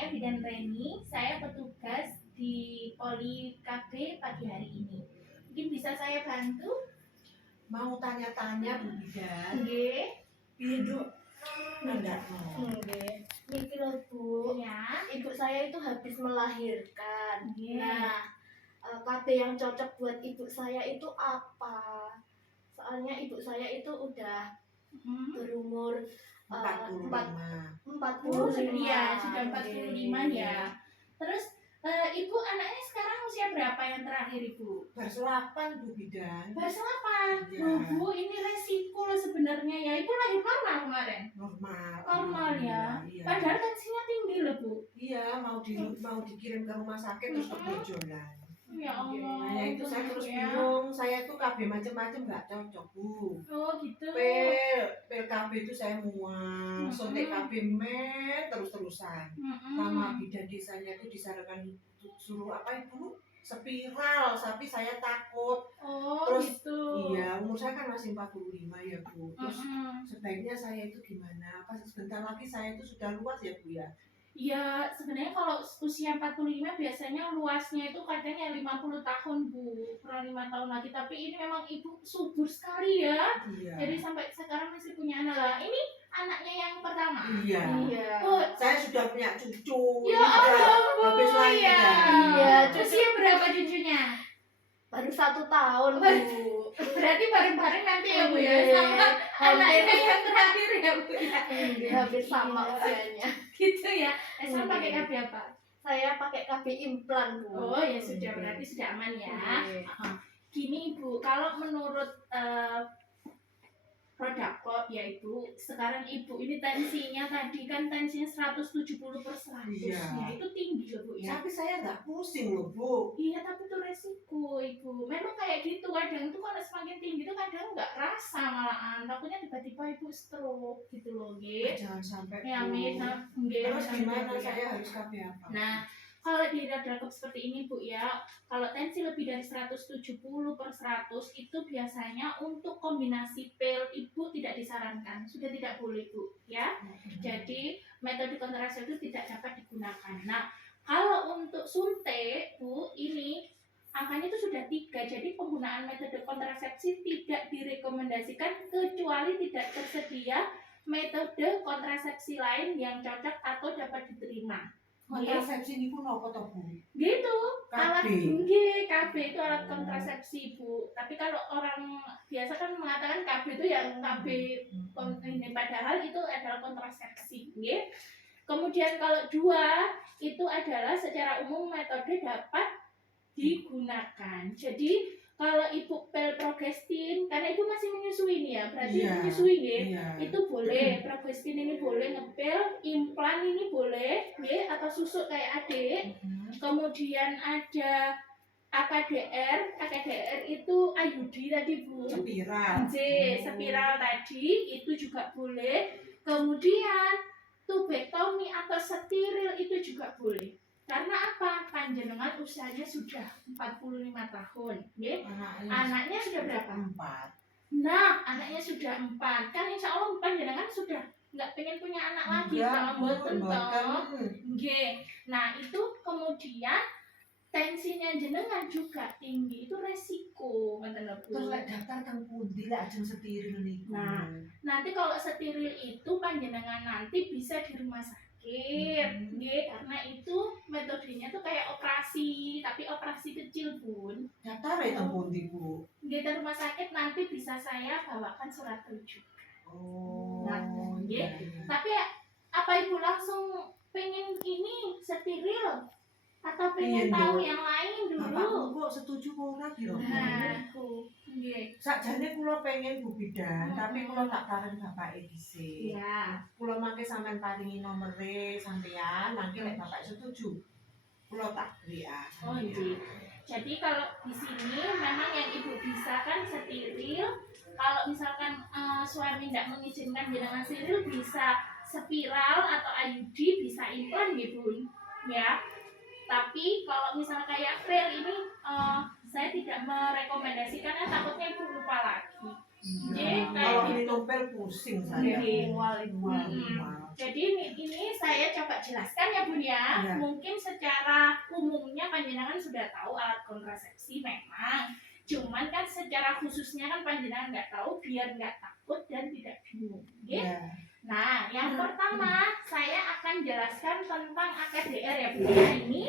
saya Bidan Reni, saya petugas di Poli KB pagi hari ini. Mungkin bisa saya bantu? Mau tanya-tanya Bu Bidan. Nggih. Piye, Duk? Nandakno. Nggih. Niki lho Bu, Ya. ibu saya itu habis melahirkan. Nggih. Nah, KB yang cocok buat ibu saya itu apa? Soalnya ibu saya itu udah berumur 45. 45. Iya, sudah 45 ya. Terus Ibu anaknya sekarang usia berapa yang terakhir Ibu? Berselapan Bu Bidan. Berselapan. Iya. Bu, ini resiko loh sebenarnya ya. Ibu lahir normal kemarin? Normal. Normal ya. Iya. Padahal tensinya tinggi loh Bu. Iya, mau dikirim ke rumah sakit terus keberjolan. Ya Allah. Nah, itu saya terus ya. bingung. Saya tuh KB macam-macam nggak cocok Bu. Oh gitu. Pil KB itu saya muang, suntik KB terus-terusan. Sama bidan desanya itu disarankan suruh apa Ibu? Spiral, tapi saya takut. Oh Terus, gitu. Iya, umur saya kan masih 45 ya Bu. Terus sebaiknya saya itu gimana? Pas sebentar lagi saya itu sudah luas ya Bu ya. Ya sebenarnya kalau usia 45 biasanya luasnya itu katanya 50 tahun Bu, kurang 5 tahun lagi. Tapi ini memang Ibu subur sekali ya. Iya. Jadi sampai sekarang masih punya anak lah. Ini anaknya yang pertama. Iya. Iya. Oh, Saya sudah punya cucu. ya Ini sudah Allah Bu. habis lahir. Ya. Iya, Usia berapa cucunya? Baru 1 tahun Bu. Berarti bareng-bareng nanti ya Bu ya Iya. sama anaknya yang terakhir ya Bu ya. Hampir sama usianya. Gitu ya. Saya pakai KB apa? Saya pakai KB implan Bu. Oh ya sudah, berarti sudah aman ya. Iya. Gini Ibu, kalau menurut Prodakop ya Ibu, sekarang Ibu ini tensinya tadi kan tensinya 170/100 Iya. ya, itu tinggi loh Bu ya. Tapi saya nggak pusing loh Bu. Iya tapi itu resiko Ibu, memang kayak gitu kadang tuh kalau semakin tinggi tuh kadang nggak rasa malahan, takutnya tiba-tiba Ibu stroke gitu loh nggih. Jangan sampai Ya Bu. amin, Terus gimana saya harus KB apa? Nah, kalau di Prodakop seperti ini Bu ya, kalau tensi lebih dari 170/100 itu biasanya untuk kombinasi pil Ibu tidak disarankan, sudah tidak boleh Bu ya. Jadi metode kontrasepsi tidak dapat digunakan. Nah, kalau untuk suntik Bu ini angkanya itu sudah 3, jadi penggunaan metode kontrasepsi tidak direkomendasikan kecuali tidak tersedia metode kontrasepsi lain yang cocok atau dapat diterima. Kontrasepsi ini pun apa toh Bu? Gitu, alat KB. KB itu alat kontrasepsi Bu. Tapi kalau orang biasa kan mengatakan KB itu yang KB ini, padahal itu adalah kontrasepsi. Nggih. Kemudian kalau 2 itu adalah secara umum metode dapat digunakan. Jadi kalau Ibu pil progestin, karena Ibu masih menyusui nih ya, berarti Iya. menyusui nggih. Iya. Itu boleh, progestin ini boleh ngepil, implan ini boleh, nggih, atau susu kayak adik. Kemudian ada AKDR itu IUD tadi Bu. Spiral. Spiral tadi itu juga boleh. Kemudian tubektomi atau steril itu juga boleh. Karena apa? Panjenengan usianya sudah 45 tahun, nggih. Anaknya sudah berapa? 4. Nah, anaknya sudah 4. Kan insya Allah panjenengan sudah nggak pengen punya anak lagi, Enggak, kalau mboten toh. mboten. Nggih. Nah, itu kemudian tensinya jenengan juga tinggi, itu resiko ngoten lho Bu. Terus lek daftar teng pundi lek ajeng steril niku? Nah. Nanti kalau steril itu panjenengan nanti bisa di rumah sakit, nggih, karena itu metodenya tuh kayak operasi, tapi operasi kecil Bun. Daftar teng pundi Bu? Nggih, di rumah sakit nanti bisa saya bawakan surat rujukan. Oh. Nah, iya. Tapi apa Ibu langsung pengen ini steril atau pengen Iya, tahu Bu. yang lain Bapakku dulu? kok setuju kok ora kira. Nah, nggih. Sakjane kula pengen Bu Bidan, tapi kula tak tarik bapake dhisik. Iya. Kula mangke sampean paringi nomere sampean, mangke lek bapak setuju. Kula tak WA. Oh iya. Jadi kalau di sini memang yang Ibu bisa kan steril. Kalau misalkan suami tidak mengizinkan jenengan steril, bisa spiral atau IUD, bisa implan gitu Bun. Ya. Tapi kalau misalnya kayak pil ini saya tidak merekomendasikan, takutnya Ibu lupa lagi. Jadi Kalau kayak minum pil pusing saya. mual. Mual. Jadi ini saya coba jelaskan ya Bun ya. Iya. Mungkin secara umumnya panjenengan sudah tahu alat kontrasepsi memang. Cuman kan secara khususnya kan panjenengan nggak tahu biar nggak takut dan tidak bingung. Gitu. Iya. Nah, yang pertama saya akan jelaskan tentang AKDR ya Bun ya. Ini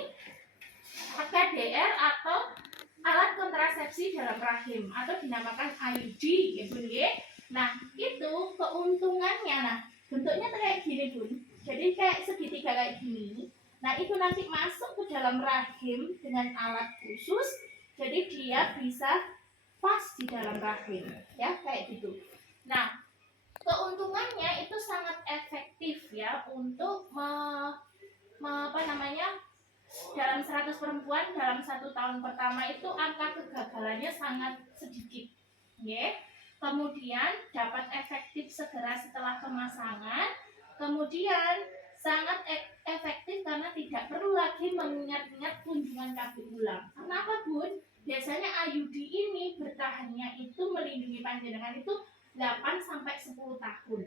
AKDR atau alat kontrasepsi dalam rahim atau dinamakan IUD ya Bun ya. Nah, itu keuntungannya. Nah, bentuknya kayak gini Bun. Jadi kayak segitiga kayak gini. Nah, itu nanti masuk ke dalam rahim dengan alat khusus. Jadi dia bisa pas di dalam rahim, ya kayak gitu. Nah, keuntungannya itu sangat efektif ya untuk dalam 100 perempuan dalam 1 tahun pertama itu angka kegagalannya sangat sedikit, ya. Kemudian dapat efektif segera setelah pemasangan. Kemudian sangat efektif karena tidak perlu lagi mengingat-ingat kunjungan KB ulang. Kenapa Bun? Biasanya IUD ini bertahannya itu melindungi panjenengan itu 8-10 tahun.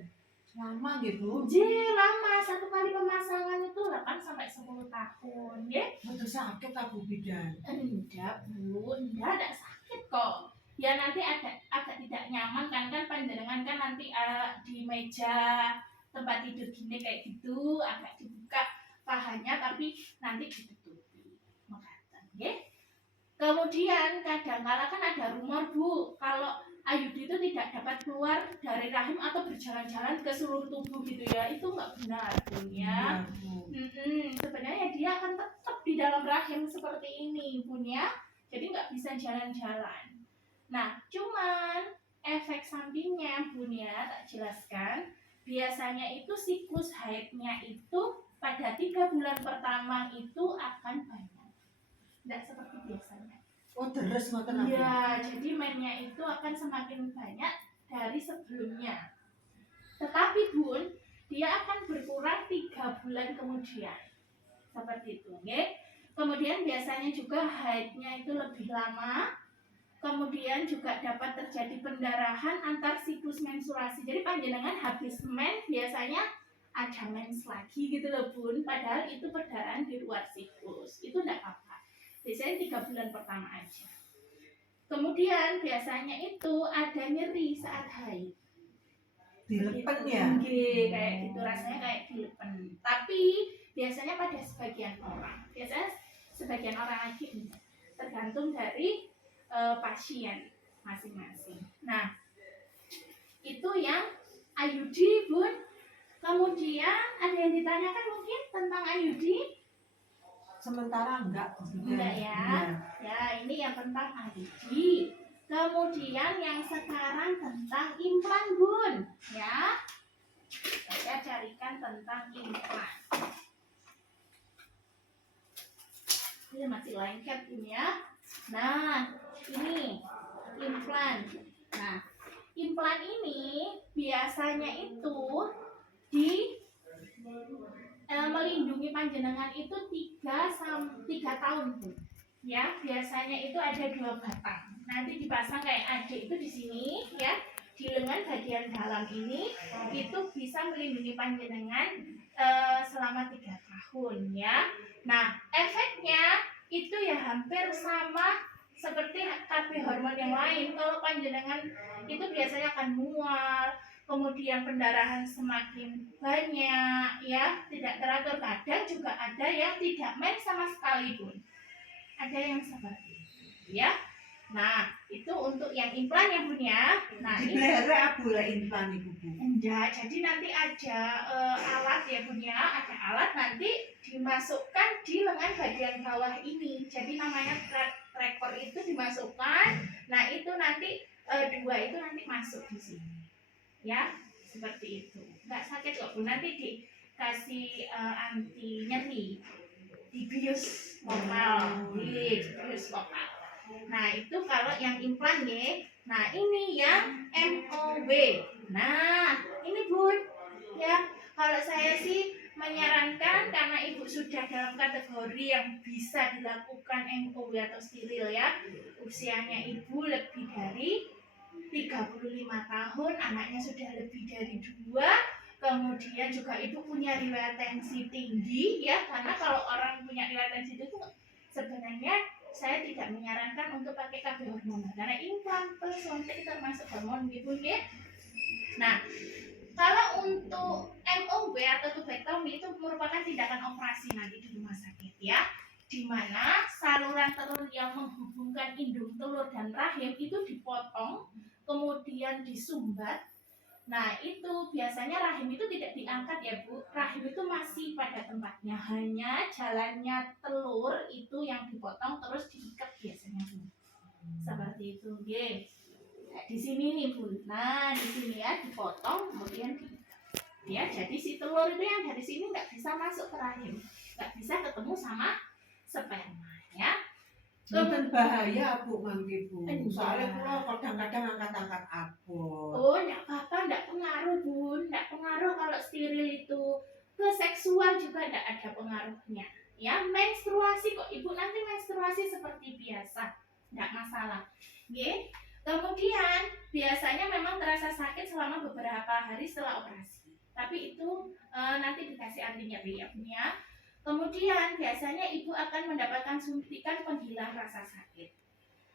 Lama gitu. Lama, 1 kali pemasangan itu 8-10 tahun, ya. Betul sakit aku bidan. Enggak Bu, enggak sakit kok. Ya nanti agak tidak nyaman kan panjenengan kan nanti di meja tempat tidur gini kayak gitu agak dibuka pahanya tapi nanti ditutupi mengatakan, ya. Kemudian kadang-kala kan ada rumor Bu kalau IUD itu tidak dapat keluar dari rahim atau berjalan-jalan ke seluruh tubuh gitu ya, itu nggak benar Bun ya. Sebenarnya dia akan tetap di dalam rahim seperti ini Bun ya, jadi nggak bisa jalan-jalan. Nah, cuman efek sampingnya Bun ya tak jelaskan. Biasanya itu siklus haidnya itu pada 3 bulan pertama itu akan banyak, nggak seperti biasanya. Oh terus ngoten. Iya, jadi mainnya itu akan semakin banyak dari sebelumnya. Tetapi Bun, dia akan berkurang 3 bulan kemudian. Seperti itu, ya. Kemudian biasanya juga haidnya itu lebih lama. Kemudian juga dapat terjadi pendarahan antar siklus menstruasi. Jadi panjenengan habis mens biasanya ada mens lagi gitu loh Bun. Padahal itu perdarahan di luar siklus. Itu enggak apa-apa. Biasanya 3 bulan pertama aja. Kemudian biasanya itu ada nyeri saat haid. Dilepen ya? Kayak gitu rasanya kayak dilepen. Tapi biasanya pada sebagian orang. Biasanya sebagian orang lagi enggak. Tergantung dari pasien masing-masing. Nah, itu yang IUD Bun. Kemudian ada yang ditanyakan mungkin tentang IUD? Sementara enggak ya. Ya, ini yang tentang IUD. Kemudian yang sekarang tentang implan Bun, ya. Saya carikan tentang implan. Ini masih lengket Bun ya. Nah, ini implan. Nah, implan ini biasanya itu melindungi panjenengan itu 3 tahun Bu. Ya, biasanya itu ada 2 batang. Nanti dipasang kayak adik itu di sini ya. Di lengan bagian dalam ini itu bisa melindungi panjenengan selama 3 tahun ya. Nah, efeknya itu ya hampir sama seperti KB hormon yang lain. Kalau panjenengan itu biasanya akan mual, kemudian pendarahan semakin banyak ya, tidak teratur. Kadang juga ada yang tidak mens sama sekali Bun. Ada yang seperti itu ya. Nah, itu untuk yang implan ya Bun ya. Nah, diberi abu lah implan itu Bu. Enggak, jadi nanti ada alat ya Bun ya. Ada alat nanti dimasukkan di lengan bagian bawah ini. Jadi namanya tracker itu dimasukkan. Nah, itu nanti 2 itu nanti masuk di sini. Ya, seperti itu. Enggak sakit kok Bun. Nanti dikasih anti nyeri. Dibius lokal. Dibius lokal. Nah, itu kalau yang implan ya. Nah, ini yang MOB. Nah, ini Bun. Ya, kalau saya sih menyarankan karena ibu sudah dalam kategori yang bisa dilakukan MOB atau steril ya. Usianya ibu lebih dari 35 tahun, anaknya sudah lebih dari 2, kemudian juga ibu punya riwayat tensi tinggi ya, karena kalau orang punya riwayat tensi itu sebenarnya saya tidak menyarankan untuk pakai KB hormonal karena implan plus suntik termasuk hormon gitu ya. Nah, kalau untuk MOW atau tubektomi itu merupakan tindakan operasi nanti di rumah sakit ya, di mana saluran telur yang menghubungkan indung telur dan rahim itu dipotong, kemudian disumbat. Nah, itu biasanya rahim itu tidak diangkat ya Bu, rahim itu masih pada tempatnya, hanya jalannya telur itu yang dipotong terus diikat biasanya Bu. Seperti itu, oke. Nah, di sini nih Bu. Nah, di sini ya dipotong kemudian diikat. Ya, jadi si telur itu yang dari sini nggak bisa masuk ke rahim, nggak bisa ketemu sama sperma ya. Mboten bahaya Bu mangke Bu. Enggak. Soalnya kula kadang-kadang angkat-angkat abot. Oh, enggak apa-apa, enggak pengaruh Bun, enggak pengaruh kalau steril itu. Ke seksual juga enggak ada pengaruhnya. Ya, menstruasi kok Ibu nanti menstruasi seperti biasa, enggak masalah. Oke. Kemudian biasanya memang terasa sakit selama beberapa hari setelah operasi. Tapi itu nanti dikasih anti nyeri ya Bu ya. Kemudian biasanya ibu akan mendapatkan suntikan penghilang rasa sakit.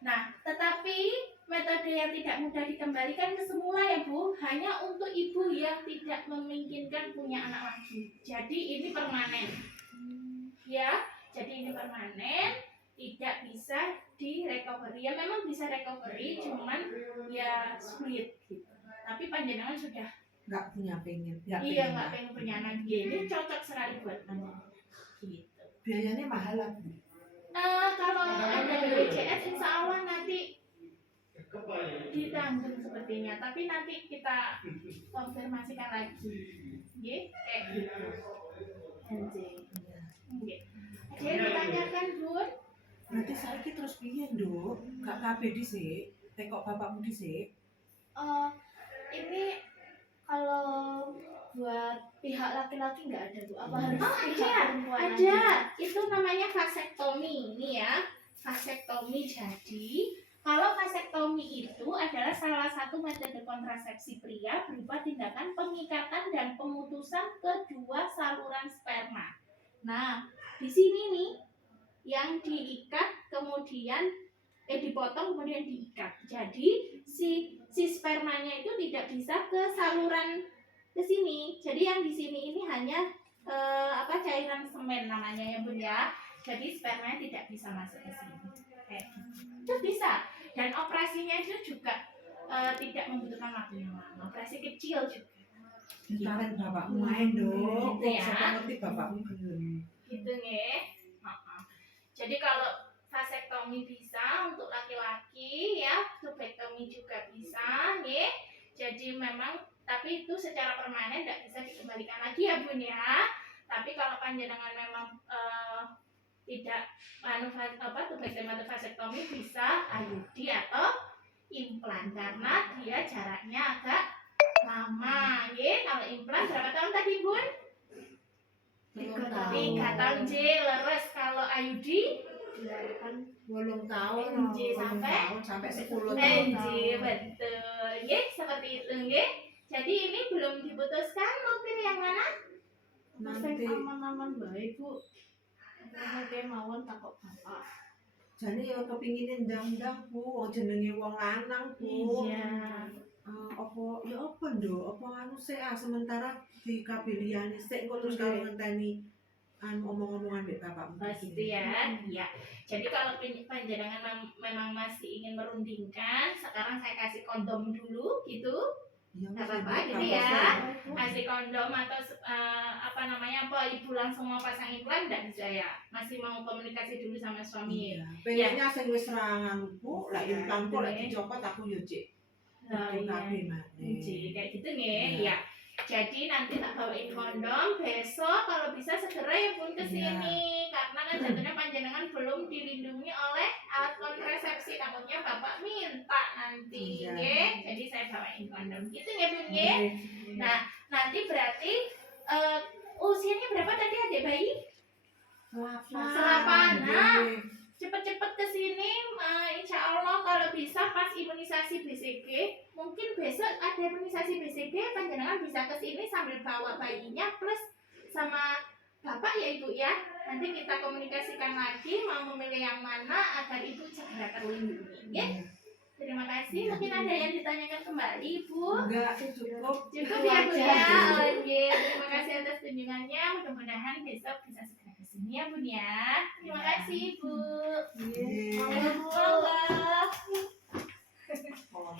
Nah, tetapi metode yang tidak mudah dikembalikan ke semula ya Bu, hanya untuk ibu yang tidak memungkinkan punya anak lagi. Jadi ini permanen. Ya, jadi ini permanen, tidak bisa di recovery. Ya memang bisa recovery, cuman ya sulit gitu. Tapi panjenengan sudah Nggak punya pengen. iya nggak pengen punya anak. Ini cocok sekali buat anak. Gitu. Biayanya mahal lah Bu. Kalau ada BPJS insya Allah nanti ditanggung sepertinya, tapi nanti kita konfirmasikan lagi. Kayak gitu. Anjing. Ada yang ditanyakan Bun? Berarti saya terus piye Nduk? Gak kabeh dhisik. Tekok bapakmu dhisik. Ini kalau buat pihak laki-laki nggak ada Bu? Apa harus pihak Ada, perempuan ada. aja? Itu namanya vasektomi. Ini ya, vasektomi. Jadi kalau vasektomi itu adalah salah satu metode kontrasepsi pria berupa tindakan pengikatan dan pemutusan kedua saluran sperma. Nah, di sini nih yang diikat kemudian dipotong kemudian diikat. Jadi si spermanya itu tidak bisa ke saluran ke sini. Jadi yang di sini ini hanya cairan semen namanya ya Bun ya. Jadi spermanya tidak bisa masuk ke sini. Itu bisa. Dan operasinya itu juga tidak membutuhkan waktu yang lama. Operasi kecil juga. Karen bapakmu main Nduk. Gitu ya. Saya ngerti bapakmu gelem. Gitu nggih. Jadi kalau vasektomi bisa untuk laki-laki ya, tubektomi juga bisa nggih. Jadi memang tapi itu secara permanen tidak bisa dikembalikan lagi ya Bun ya. Tapi kalau panjenengan memang tidak tubektomi atau vasektomi bisa IUD atau implan karena dia jaraknya agak lama nggih. Kalau implan berapa tahun tadi Bun? 3 tahun J leres. Kalau IUD 8 tahun sampai 10 tahun. Betul. Nggih, seperti itu nggih. Jadi ini belum diputuskan mau pilih yang mana? Nanti aman-aman baik Bu. Kayak mawon takut bapak. jane ya kepingin ndang-ndang Bu, jenenge wong lanang Bu. Iya. Apa Nduk? Apa anu sik sementara di kabeliane sik kok terus karo ngenteni omong-omongan mbek bapakmu. Pasti ya. Iya. Jadi kalau panjenengan memang masih ingin merundingkan, sekarang saya kasih kondom dulu gitu. Iya, Nggak apa-apa gitu ya. Kasih kondom atau ibu langsung mau pasang implan enggak bisa ya? Masih mau komunikasi dulu sama suami. Iya. Pengennya sing wis rangan Bu, lek implan kok lek dicopot aku yo Cik. Kayak gitu nih ya. Jadi nanti tak bawain kondom besok kalau bisa segera ya Bun ke sini karena kan jatuhnya panjenengan belum dilindungi oleh alat kontrasepsi, takutnya Bapak minta nanti jadi saya bawain kondom gitu ya Bun ya. Nah, nanti berarti usianya berapa tadi adik bayi? 8. Nah, cepet-cepet ke sini. Insya Allah kalau bisa pas imunisasi BCG, mungkin besok ada imunisasi BCG, panjenengan bisa ke sini sambil bawa bayinya plus sama bapak ya ibu ya. Nanti kita komunikasikan lagi mau memilih yang mana agar ibu segera terlindungi. Ya? Terima kasih. Mungkin ada yang ditanyakan kembali ibu. Enggak, cukup. Cukup ya Bu ya. Oke, terima kasih atas kunjungannya. Mudah-mudahan besok bisa segera ke sini ya Bun ya. Terima kasih Bu. Iya. Allah. Oh,